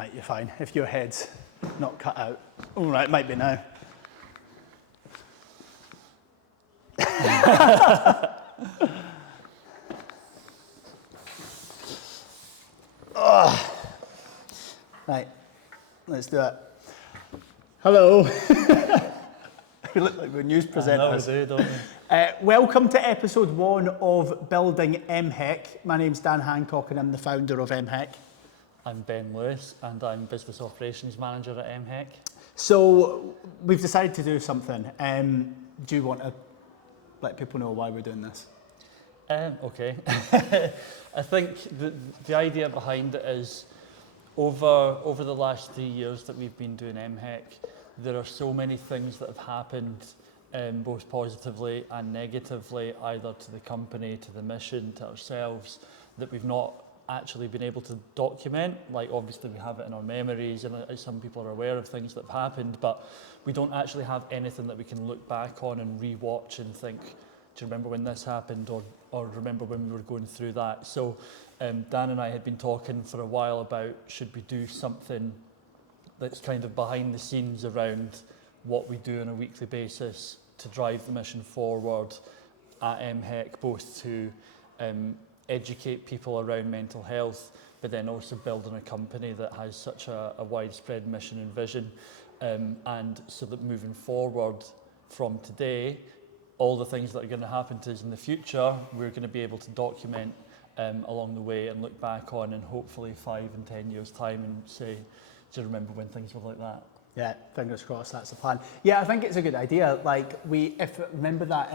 Right, you're fine. If your head's not cut out. All right, might be now. Right, let's do it. Hello. We look like we're news presenters. I know we do, don't we? Welcome to episode 1 of Building MHEC. My name's Dan Hancock and I'm the founder of MHEC. I'm Ben Lewis and I'm Business Operations Manager at MHEC. So we've decided to do something. Do you want to let people know why we're doing this? Okay. I think the idea behind it is over the last 3 years that we've been doing MHEC, there are so many things that have happened both positively and negatively, either to the company, to the mission, to ourselves, that we've not actually been able to document. Like, obviously we have it in our memories and some people are aware of things that have happened, but we don't actually have anything that we can look back on and re-watch and think, do you remember when this happened, or remember when we were going through that? So Dan and I had been talking for a while about, should we do something that's kind of behind the scenes around what we do on a weekly basis to drive the mission forward at MHEC, both to educate people around mental health, but then also building a company that has such a widespread mission and vision, and so that moving forward from today, all the things that are going to happen to us in the future, we're going to be able to document along the way and look back on, and hopefully 5 and 10 years time and say, do you remember when things were like that? Yeah, fingers crossed, that's the plan. Yeah, I think it's a good idea. Like, remember that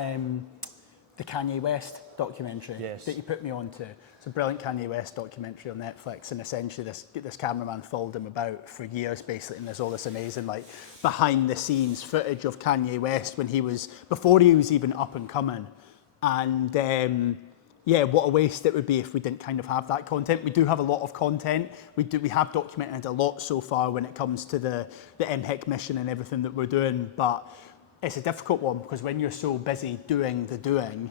the Kanye West documentary that you put me onto? It's a brilliant Kanye West documentary on Netflix, and essentially this cameraman followed him about for years basically, and there's all this amazing like behind the scenes footage of Kanye West when before he was even up and coming. And yeah, what a waste it would be if we didn't kind of have that content. We do have a lot of content. We have documented a lot so far when it comes to the MHEC mission and everything that we're doing, but it's a difficult one because when you're so busy doing the doing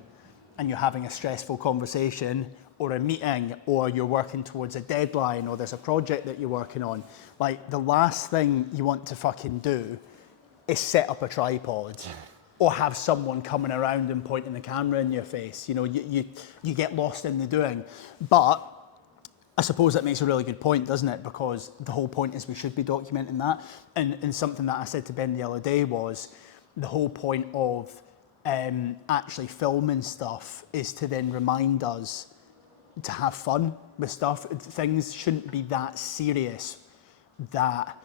and you're having a stressful conversation or a meeting or you're working towards a deadline or there's a project that you're working on, like the last thing you want to fucking do is set up a tripod or have someone coming around and pointing the camera in your face. You know, you get lost in the doing. But I suppose that makes a really good point, doesn't it? Because the whole point is we should be documenting that. And something that I said to Ben the other day was the whole point of actually filming stuff is to then remind us to have fun with stuff. Things shouldn't be that serious that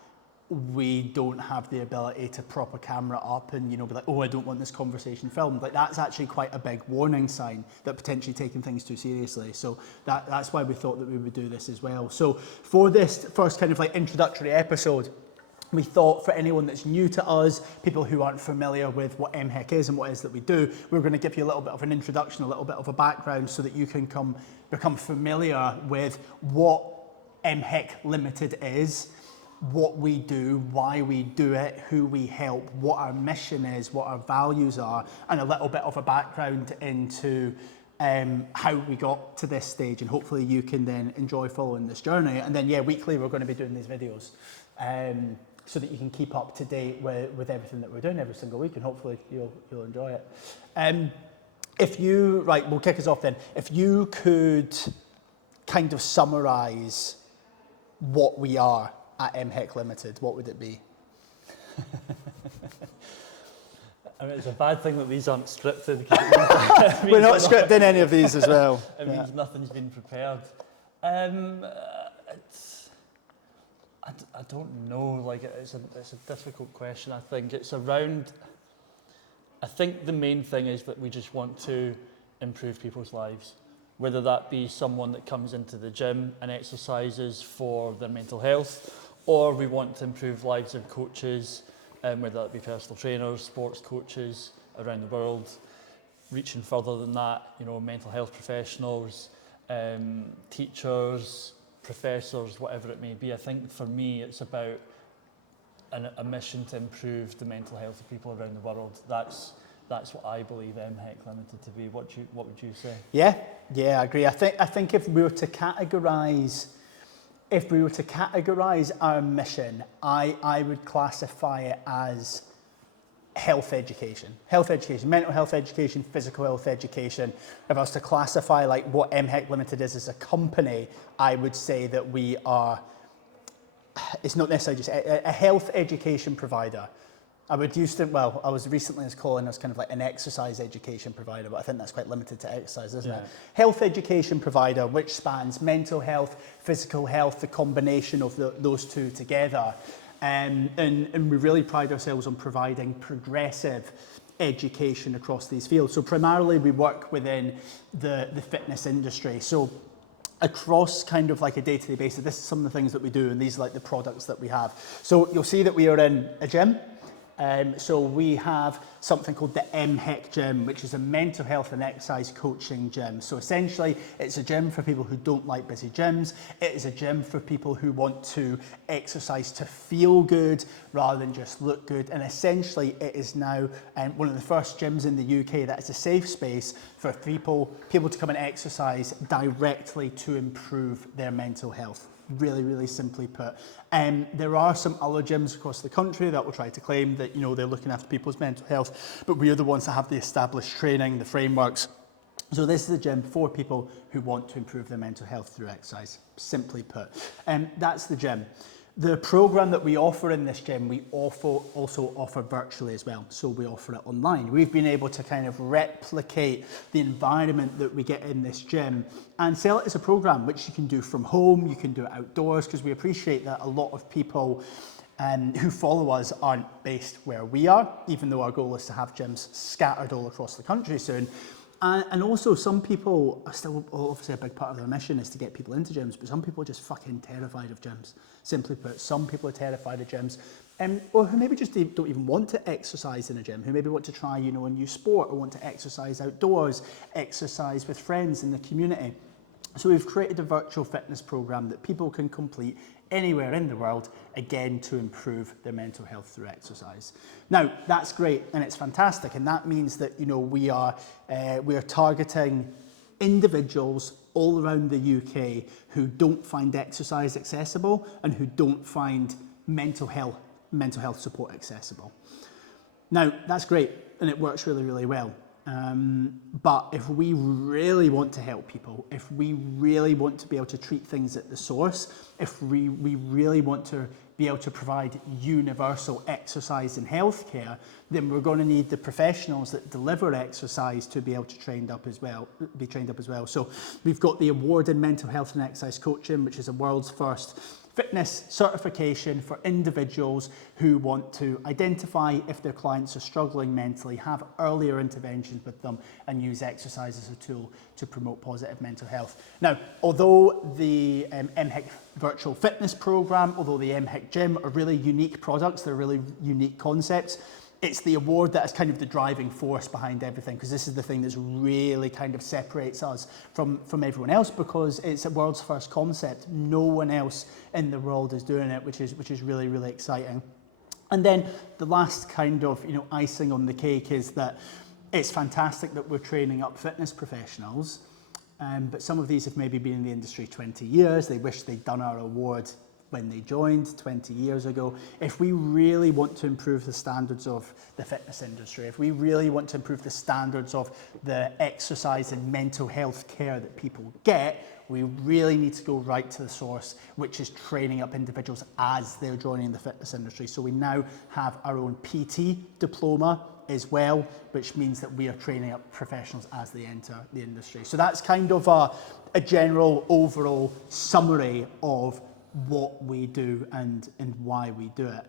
we don't have the ability to prop a camera up and, you know, be like, oh, I don't want this conversation filmed. Like, that's actually quite a big warning sign that potentially taking things too seriously. So that's why we thought that we would do this as well. So for this first kind of like introductory episode, we thought for anyone that's new to us, people who aren't familiar with what MHEC is and what it is that we do, we're going to give you a little bit of an introduction, a little bit of a background so that you can become familiar with what MHEC Limited is, what we do, why we do it, who we help, what our mission is, what our values are, and a little bit of a background into how we got to this stage. And hopefully you can then enjoy following this journey. And then, yeah, weekly we're going to be doing these videos so that you can keep up to date with everything that we're doing every single week, and hopefully you'll enjoy it. We'll kick us off then. If you could kind of summarise what we are at MHEC Limited, what would it be? I mean, it's a bad thing that these aren't scripted. We're not scripting any of these as well. It means nothing's been prepared. I don't know, like it's a difficult question. I think it's around, I think the main thing is that we just want to improve people's lives, whether that be someone that comes into the gym and exercises for their mental health, or we want to improve lives of coaches, whether that be personal trainers, sports coaches around the world, reaching further than that, you know, mental health professionals, teachers, professors, whatever it may be. I think for me it's about a mission to improve the mental health of people around the world. That's what I believe MHEC Limited to be. What would you say? Yeah, I agree. I think if we were to categorise if we were to categorize our mission, I would classify it as health education, mental health education, physical health education. If I was to classify like what MHEC Limited is as a company, I would say that we are, it's not necessarily just a health education provider. I was recently calling us kind of like an exercise education provider, but I think that's quite limited to exercise, isn't it? Health education provider, which spans mental health, physical health, the combination of those two together. And we really pride ourselves on providing progressive education across these fields. So primarily we work within the fitness industry. So across kind of like a day-to-day basis, this is some of the things that we do, and these are like the products that we have. So you'll see that we are in a gym. So we have something called the MHEC gym, which is a mental health and exercise coaching gym. So essentially, it's a gym for people who don't like busy gyms. It is a gym for people who want to exercise to feel good rather than just look good. And essentially, it is now one of the first gyms in the UK that is a safe space for people to come and exercise directly to improve their mental health. Really, really simply put. There are some other gyms across the country that will try to claim that, you know, they're looking after people's mental health, but we are the ones that have the established training, the frameworks. So this is a gym for people who want to improve their mental health through exercise, simply put. That's the gym. The program that we offer in this gym, we also offer virtually as well. So we offer it online. We've been able to kind of replicate the environment that we get in this gym and sell it as a program, which you can do from home, you can do it outdoors, because we appreciate that a lot of people who follow us aren't based where we are, even though our goal is to have gyms scattered all across the country soon. And also some people are still, obviously a big part of their mission is to get people into gyms, but some people are just fucking terrified of gyms. Simply put, some people are terrified of gyms, or who maybe just don't even want to exercise in a gym, who maybe want to try, you know, a new sport or want to exercise outdoors, exercise with friends in the community. So we've created a virtual fitness program that people can complete anywhere in the world, again, to improve their mental health through exercise. Now, that's great and it's fantastic, and that means that, you know, we are targeting individuals all around the UK who don't find exercise accessible and who don't find mental health support accessible. Now, that's great and it works really, really well. But if we really want to help people, if we really want to be able to treat things at the source, if we really want to be able to provide universal exercise in healthcare, then we're going to need the professionals that deliver exercise to be able to be trained up as well. So we've got the award in mental health and exercise coaching, which is a world's first fitness certification for individuals who want to identify if their clients are struggling mentally, have earlier interventions with them, and use exercise as a tool to promote positive mental health. Now, although the MHEC virtual fitness program, although the MHEC gym are really unique products, they're really unique concepts, it's the award that is kind of the driving force behind everything, because this is the thing that's really kind of separates us from everyone else, because it's a world's first concept. No one else in the world is doing it, which is really, really exciting. And then the last kind of, you know, icing on the cake is that it's fantastic that we're training up fitness professionals, but some of these have maybe been in the industry 20 years. They wish they'd done our award when they joined 20 years ago. If we really want to improve the standards of the fitness industry, if we really want to improve the standards of the exercise and mental health care that people get, we really need to go right to the source, which is training up individuals as they're joining the fitness industry. So we now have our own PT diploma as well, which means that we are training up professionals as they enter the industry. So that's kind of a general overall summary of what we do and why we do it.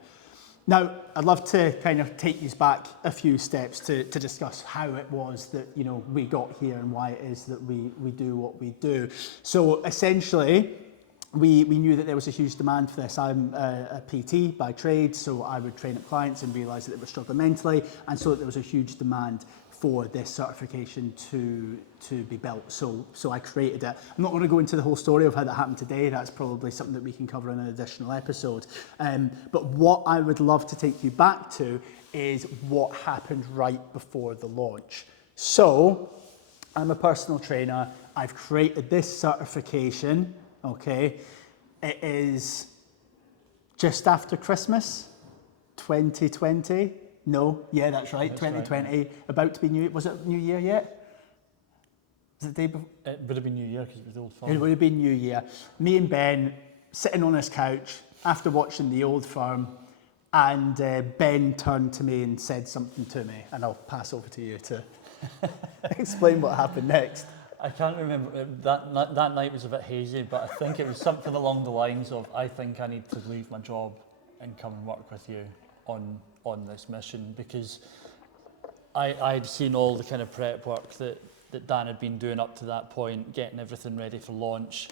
Now, I'd love to kind of take you back a few steps to discuss how it was that, you know, we got here and why it is that we do what we do. So essentially, we knew that there was a huge demand for this. I'm a PT by trade, so I would train up clients and realise that they were struggling mentally, and so there was a huge demand for this certification to be built. So I created it. I'm not going to go into the whole story of how that happened today. That's probably something that we can cover in an additional episode. But what I would love to take you back to is what happened right before the launch. So I'm a personal trainer. I've created this certification, okay? It is just after Christmas, 2020. No, yeah, that's right, 2020. Right, yeah. About to be New Year. Was it New Year yet? Was it the day before? It would have been New Year because it was the Old Firm. It would have been New Year. Me and Ben sitting on his couch after watching the Old Firm, and Ben turned to me and said something to me, and I'll pass over to you to explain what happened next. I can't remember, that night was a bit hazy, but I think it was something along the lines of, I think I need to leave my job and come and work with you on this mission, because I'd seen all the kind of prep work that Dan had been doing up to that point, getting everything ready for launch,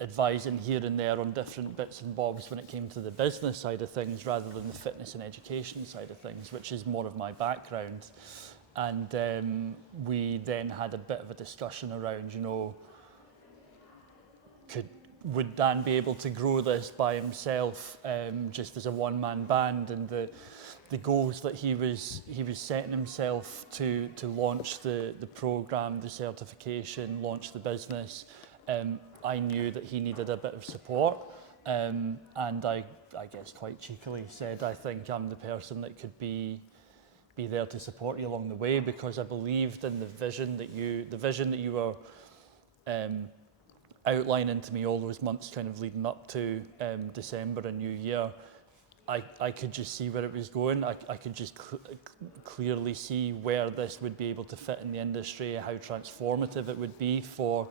advising here and there on different bits and bobs when it came to the business side of things rather than the fitness and education side of things, which is more of my background. And we then had a bit of a discussion around, you know, would Dan be able to grow this by himself, just as a one-man band, and the goals that he was setting himself to launch the program, the certification, launch the business. I knew that he needed a bit of support, and I guess quite cheekily said, I think I'm the person that could be there to support you along the way, because I believed in the vision that you were outlining to me all those months kind of leading up to December and New Year. I could just see where it was going. I could just clearly see where this would be able to fit in the industry, how transformative it would be for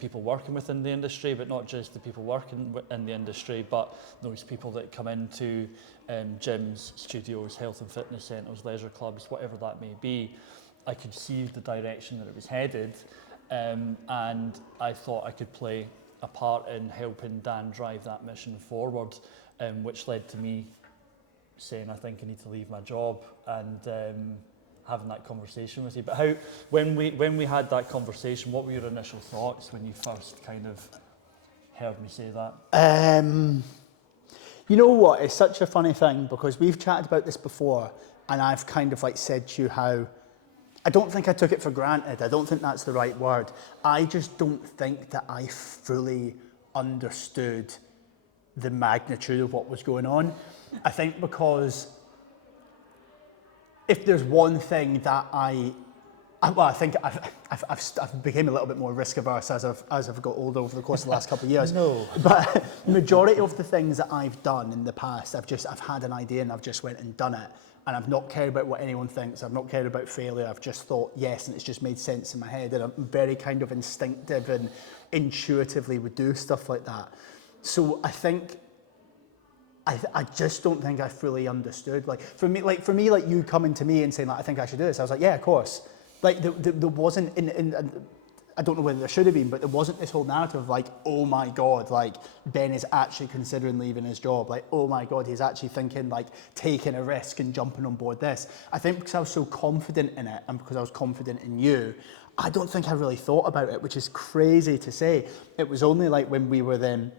people working within the industry, but not just the people working in the industry, but those people that come into gyms, studios, health and fitness centres, leisure clubs, whatever that may be. I could see the direction that it was headed, and I thought I could play a part in helping Dan drive that mission forward. Which led to me saying, I think I need to leave my job, and having that conversation with you. But when we had that conversation, what were your initial thoughts when you first kind of heard me say that? You know what, it's such a funny thing, because we've chatted about this before, and I've kind of like said to you how I don't think I took it for granted. I don't think that's the right word. I just don't think that I fully understood the magnitude of what was going on. I think because if there's one thing that I think I've became a little bit more risk averse as I've got older over the course of the last couple of years. No. But the majority of the things that I've done in the past, I've had an idea and I've just went and done it. And I've not cared about what anyone thinks. I've not cared about failure. I've just thought yes, and it's just made sense in my head. And I'm very kind of instinctive and intuitively would do stuff like that. So I think I just don't think I fully understood. Like for me, like you coming to me and saying like, I think I should do this. I was like, yeah, of course. Like there wasn't I don't know whether there should have been, but there wasn't this whole narrative of like, oh my God, like Ben is actually considering leaving his job. Like, oh my God, he's actually thinking like taking a risk and jumping on board this. I think because I was so confident in it and because I was confident in you, I don't think I really thought about it, which is crazy to say. It was only like when we were then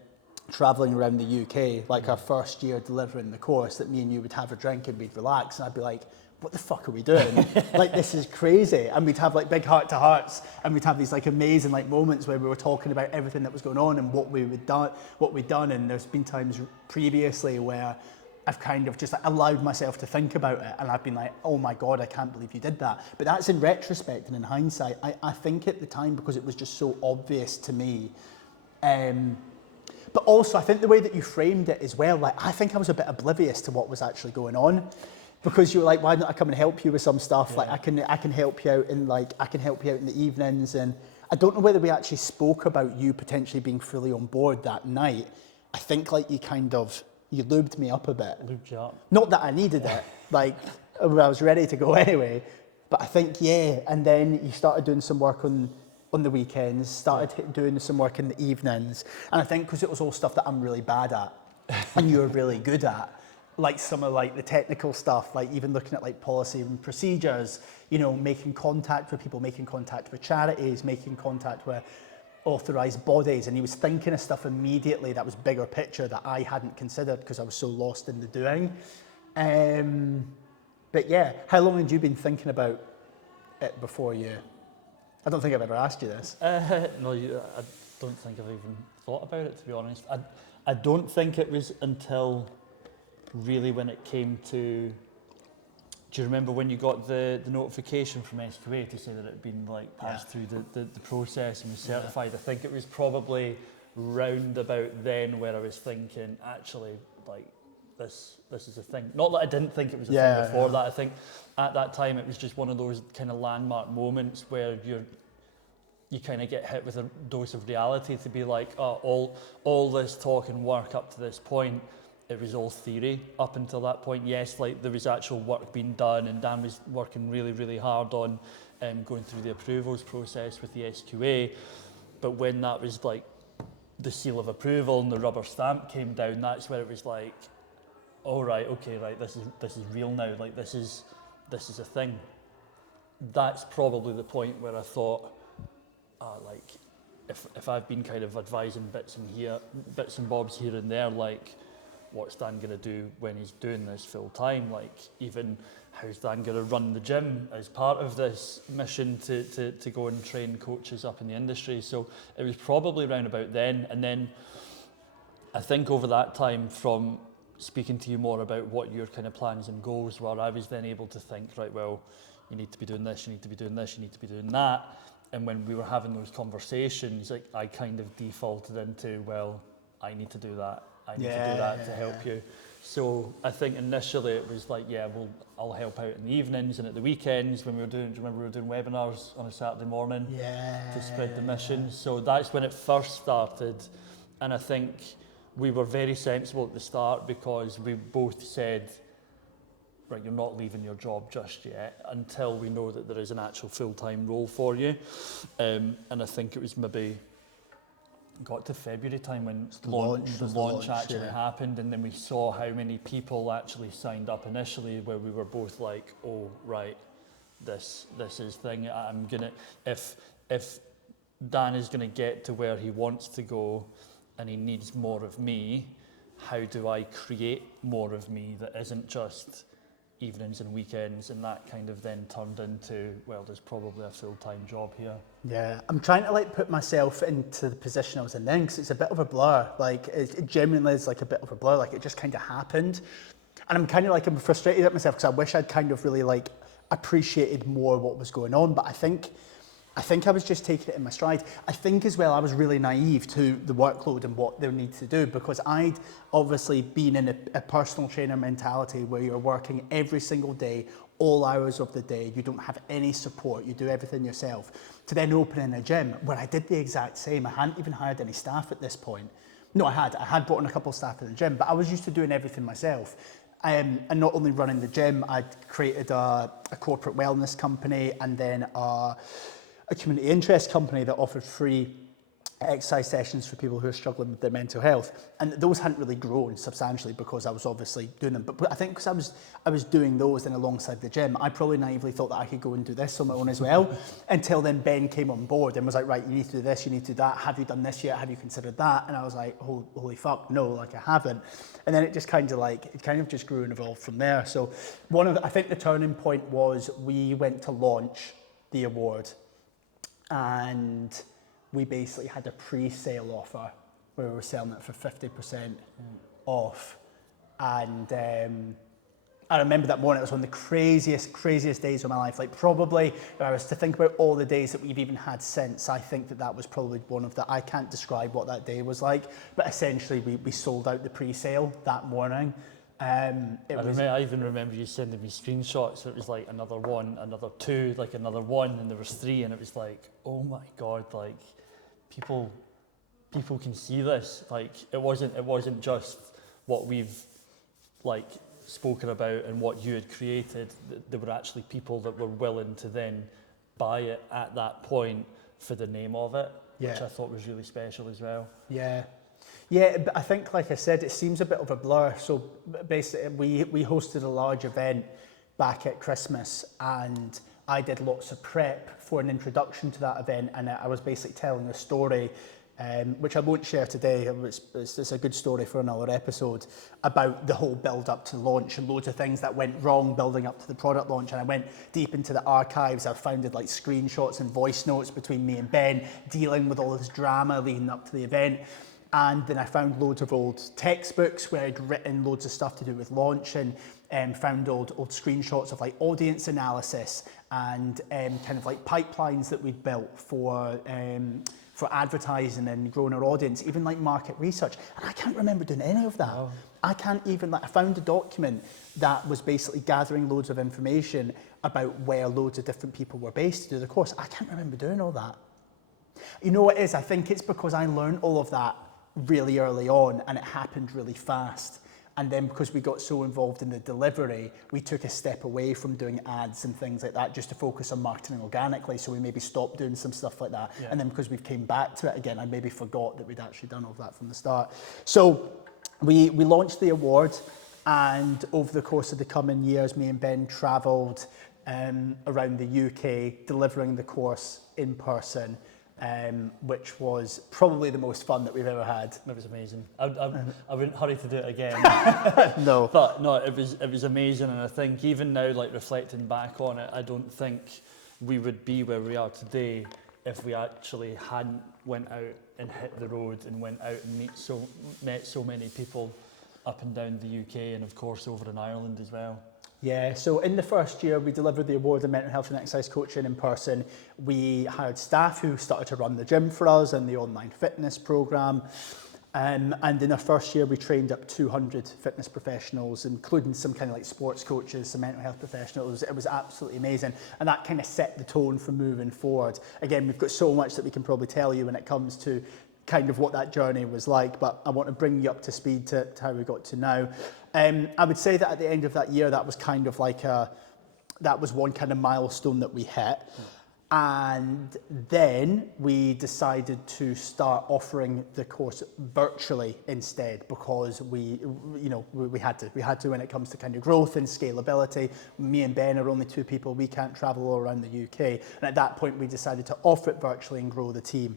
traveling around the UK, like our first year delivering the course, that me and you would have a drink and we'd relax, and I'd be like, what the fuck are we doing? Like, this is crazy. And we'd have like big heart to hearts, and we'd have these like amazing like moments where we were talking about everything that was going on and what we'd done. And there's been times previously where I've kind of just like allowed myself to think about it, and I've been like, oh my God, I can't believe you did that. But that's in retrospect and in hindsight. I think at the time, because it was just so obvious to me, but also I think the way that you framed it as well, like I think I was a bit oblivious to what was actually going on, because you were like, why don't I come and help you with some stuff? Yeah. Like I can help you out in the evenings. And I don't know whether we actually spoke about you potentially being fully on board that night. I think like you lubed me up a bit. Lubed you up. Not that I needed it, like I was ready to go anyway. But I think, yeah, and then you started doing some work on the weekends, started doing some work in the evenings. And I think because it was all stuff that I'm really bad at and you're really good at, like some of like the technical stuff, like even looking at like policy and procedures, you know, making contact with people, making contact with charities, making contact with authorised bodies. And he was thinking of stuff immediately that was bigger picture that I hadn't considered because I was so lost in the doing. But yeah, how long had you been thinking about it before you... I don't think I've ever asked you this. No, don't think I've even thought about it, to be honest. I don't think it was until really when it came to, do you remember when you got the notification from SQA to say that it had been like passed through the process and was certified? I think it was probably round about then where I was thinking, actually, like, this is a thing. Not that I didn't think it was a thing before that. I think at that time it was just one of those kind of landmark moments where you kind of get hit with a dose of reality to be like, oh, all this talk and work up to this point, it was all theory up until that point. Yes, like there was actual work being done, and Dan was working really, really hard on going through the approvals process with the SQA. But when that was like the seal of approval and the rubber stamp came down, that's where it was like, oh right, okay, right, this is real now. Like this is a thing. That's probably the point where I thought, like, if I've been kind of advising bits and bobs here and there, like, what's Dan going to do when he's doing this full time? Like, even how's Dan going to run the gym as part of this mission to go and train coaches up in the industry? So it was probably around about then. And then I think over that time, from speaking to you more about what your kind of plans and goals were, I was then able to think, right, well, you need to be doing this, you need to be doing this, you need to be doing that. And when we were having those conversations, like, I kind of defaulted into, well, I need to do that. I need to do that to help you. So I think initially it was like, I'll help out in the evenings and at the weekends when we were doing, do you remember we were doing webinars on a Saturday morning to spread the mission? So that's when it first started. And I think we were very sensible at the start because we both said, right, you're not leaving your job just yet until we know that there is an actual full-time role for you. And I think it was maybe got to February time when the launch actually happened, and then we saw how many people actually signed up initially, where we were both like, oh right, this is thing. I'm gonna, if Dan is gonna get to where he wants to go and he needs more of me, how do I create more of me that isn't just evenings and weekends? And that kind of then turned into, well, there's probably a full-time job here. Yeah, I'm trying to like put myself into the position I was in then, because it's a bit of a blur. Like it genuinely is like a bit of a blur. Like it just kind of happened, and I'm kind of like, I'm frustrated at myself because I wish I'd kind of really like appreciated more what was going on. But I think I was just taking it in my stride. I think as well I was really naive to the workload and what they need to do, because I'd obviously been in a personal trainer mentality where you're working every single day, all hours of the day, you don't have any support, you do everything yourself, to then opening a gym where I did the exact same. I hadn't even hired any staff at this point. No, I had brought in a couple of staff at the gym, but I was used to doing everything myself. And not only running the gym, I'd created a corporate wellness company and then a community interest company that offered free exercise sessions for people who are struggling with their mental health, and those hadn't really grown substantially because I was obviously doing them. But I think because I was doing those then alongside the gym, I probably naively thought that I could go and do this on my own as well. Until then Ben came on board and was like, right, you need to do this, you need to do that. Have you done this yet? Have you considered that? And I was like, holy fuck, no, like I haven't. And then it just kind of just grew and evolved from there. So I think the turning point was we went to launch the award, and we basically had a pre-sale offer where we were selling it for 50% off. And I remember that morning, it was one of the craziest days of my life. Like probably, if I was to think about all the days that we've even had since, I think that was probably one of the, I can't describe what that day was like, but essentially we sold out the pre-sale that morning. I even remember you sending me screenshots, so it was like another one, another two, like another one, and there was three, and it was like, oh my God, like people can see this. Like it wasn't just what we've like spoken about and what you had created. There were actually people that were willing to then buy it at that point for the name of it, which I thought was really special as well. Yeah, but I think, like I said, it seems a bit of a blur. So basically, we hosted a large event back at Christmas, and I did lots of prep for an introduction to that event, and I was basically telling the story which I won't share today. It's a good story for another episode about the whole build up to launch and loads of things that went wrong building up to the product launch. And I went deep into the archives. I found like screenshots and voice notes between me and Ben dealing with all this drama leading up to the event. And then I found loads of old textbooks where I'd written loads of stuff to do with launch, and found old screenshots of like audience analysis and kind of like pipelines that we'd built for advertising and growing our audience, even like market research. And I can't remember doing any of that. Oh. I can't even, I found a document that was basically gathering loads of information about where loads of different people were based to do the course. I can't remember doing all that. You know what it is? I think it's because I learned all of that really early on and it happened really fast. And then because we got so involved in the delivery, we took a step away from doing ads and things like that just to focus on marketing organically. So we maybe stopped doing some stuff like that. Yeah. And then because we came back to it again, I maybe forgot that we'd actually done all of that from the start. So we launched the award, and over the course of the coming years, me and Ben travelled around the UK delivering the course in person. Which was probably the most fun that we've ever had. It was amazing. I wouldn't hurry to do it again. No. But no, it was amazing, and I think even now, like reflecting back on it, I don't think we would be where we are today if we actually hadn't went out and hit the road and went out and met so many people up and down the UK, and of course over in Ireland as well. Yeah, so in the first year, we delivered the award in mental health and exercise coaching in person. We hired staff who started to run the gym for us and the online fitness program. And in our first year, we trained up 200 fitness professionals, including some kind of like sports coaches, some mental health professionals. It was absolutely amazing. And that kind of set the tone for moving forward. Again, we've got so much that we can probably tell you when it comes to kind of what that journey was like, but I want to bring you up to speed to how we got to now. I would say that at the end of that year, that was kind of like that was one kind of milestone that we hit. And then we decided to start offering the course virtually instead, because we had to when it comes to kind of growth and scalability. Me and Ben are only two people. We can't travel all around the UK. And at that point, we decided to offer it virtually and grow the team.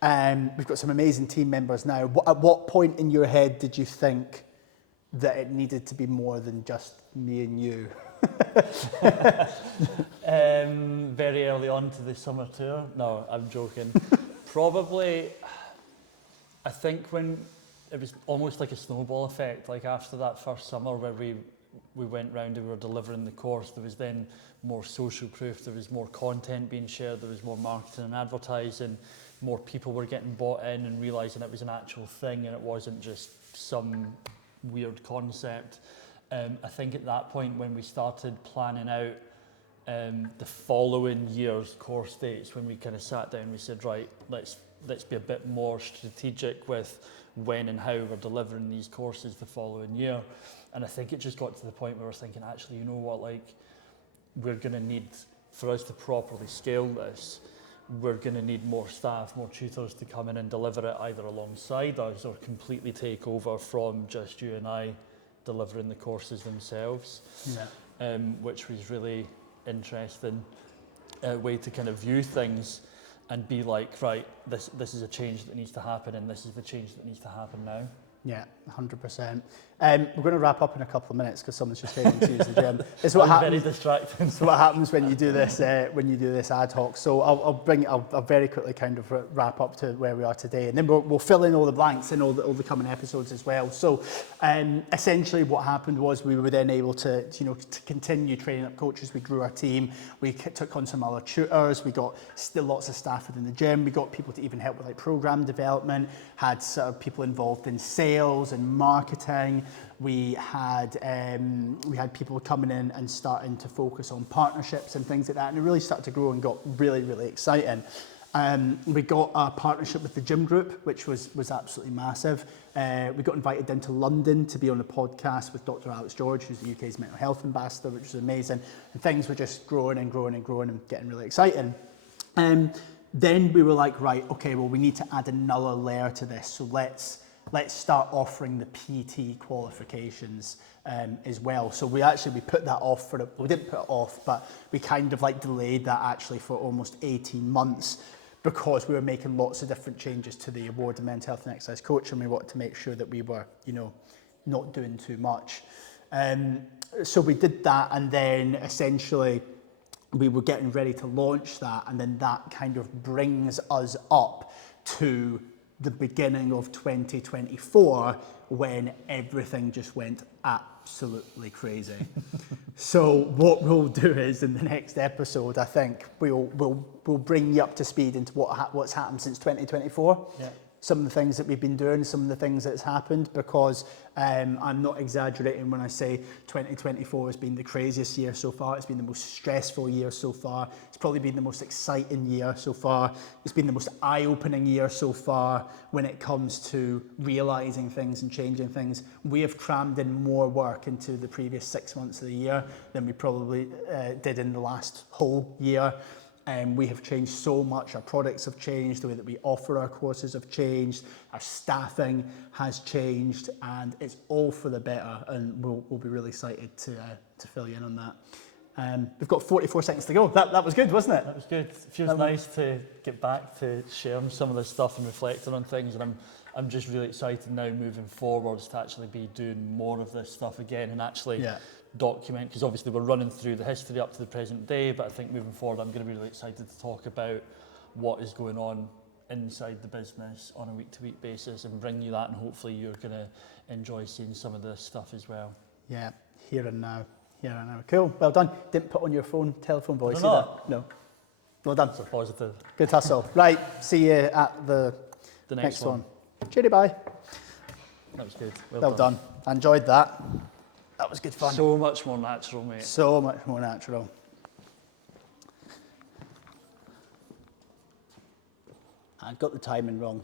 We've got some amazing team members now. At what point in your head did you think that it needed to be more than just me and you? Very early on to the summer tour. No, I'm joking. Probably, I think when it was almost like a snowball effect, like after that first summer where we went round and we were delivering the course, there was then more social proof, there was more content being shared, there was more marketing and advertising, more people were getting bought in and realising it was an actual thing and it wasn't just some weird concept. I think at that point when we started planning out the following year's course dates, when we kind of sat down, we said, right, let's be a bit more strategic with when and how we're delivering these courses the following year. And I think it just got to the point where we're thinking, actually, you know what, like we're going to need, for us to properly scale this, we're going to need more staff, more tutors to come in and deliver it either alongside us or completely take over from just you and I delivering the courses themselves, which was really interesting way to kind of view things and be like, right, this is a change that needs to happen and this is the change that needs to happen now. Yeah, 100%. We're going to wrap up in a couple of minutes because someone's just heading to use the gym. It's what happens. Very distracting. It's what happens when you do this ad hoc. So I'll very quickly kind of wrap up to where we are today, and then we'll fill in all the blanks in all the coming episodes as well. So essentially, what happened was we were then able to continue training up coaches. We grew our team. We took on some other tutors. We got still lots of staff within the gym. We got people to even help with like program development. Had sort of people involved in sales and marketing. We had people coming in and starting to focus on partnerships and things like that, and it really started to grow and got really, really exciting. We got a partnership with the gym group, which was absolutely massive. We got invited down to London to be on a podcast with Dr. Alex George, who's the UK's mental health ambassador, which was amazing. And things were just growing and growing and growing and getting really exciting. Then we were like, right, okay, well, we need to add another layer to this. So let's start offering the PT qualifications as well. So we put that off we didn't put it off, but we kind of like delayed that actually for almost 18 months because we were making lots of different changes to the award of mental health and exercise coach, and we wanted to make sure that we were, you know, not doing too much. So we did that, and then essentially we were getting ready to launch that, and then that kind of brings us up to the beginning of 2024 when everything just went absolutely crazy. So what we'll do is in the next episode, I think we'll bring you up to speed into what's happened since 2024. Yeah. Some of the things that we've been doing, some of the things that's happened, because I'm not exaggerating when I say 2024 has been the craziest year so far. It's been the most stressful year so far. It's probably been the most exciting year so far. It's been the most eye-opening year so far when it comes to realising things and changing things. We have crammed in more work into the previous 6 months of the year than we probably did in the last whole year. We have changed so much. Our products have changed, the way that we offer our courses have changed, our staffing has changed, and it's all for the better, and we'll be really excited to fill you in on that. We've got 44 seconds to go. That was good, wasn't it? That was good. It feels nice to get back to sharing some of this stuff and reflecting on things, and I'm just really excited now moving forwards to actually be doing more of this stuff again and actually document, because obviously we're running through the history up to the present day, but I think moving forward I'm going to be really excited to talk about what is going on inside the business on a week-to-week basis and bring you that, and hopefully you're going to enjoy seeing some of this stuff as well. Yeah, here and now. Cool, well done. Didn't put on your telephone voice either. No. Well done. It's a positive. Good hustle. Right, see you at the next one. Cheery bye. That was good. Well done. I enjoyed that. That was good fun. So much more natural, mate. So much more natural. I got the timing wrong.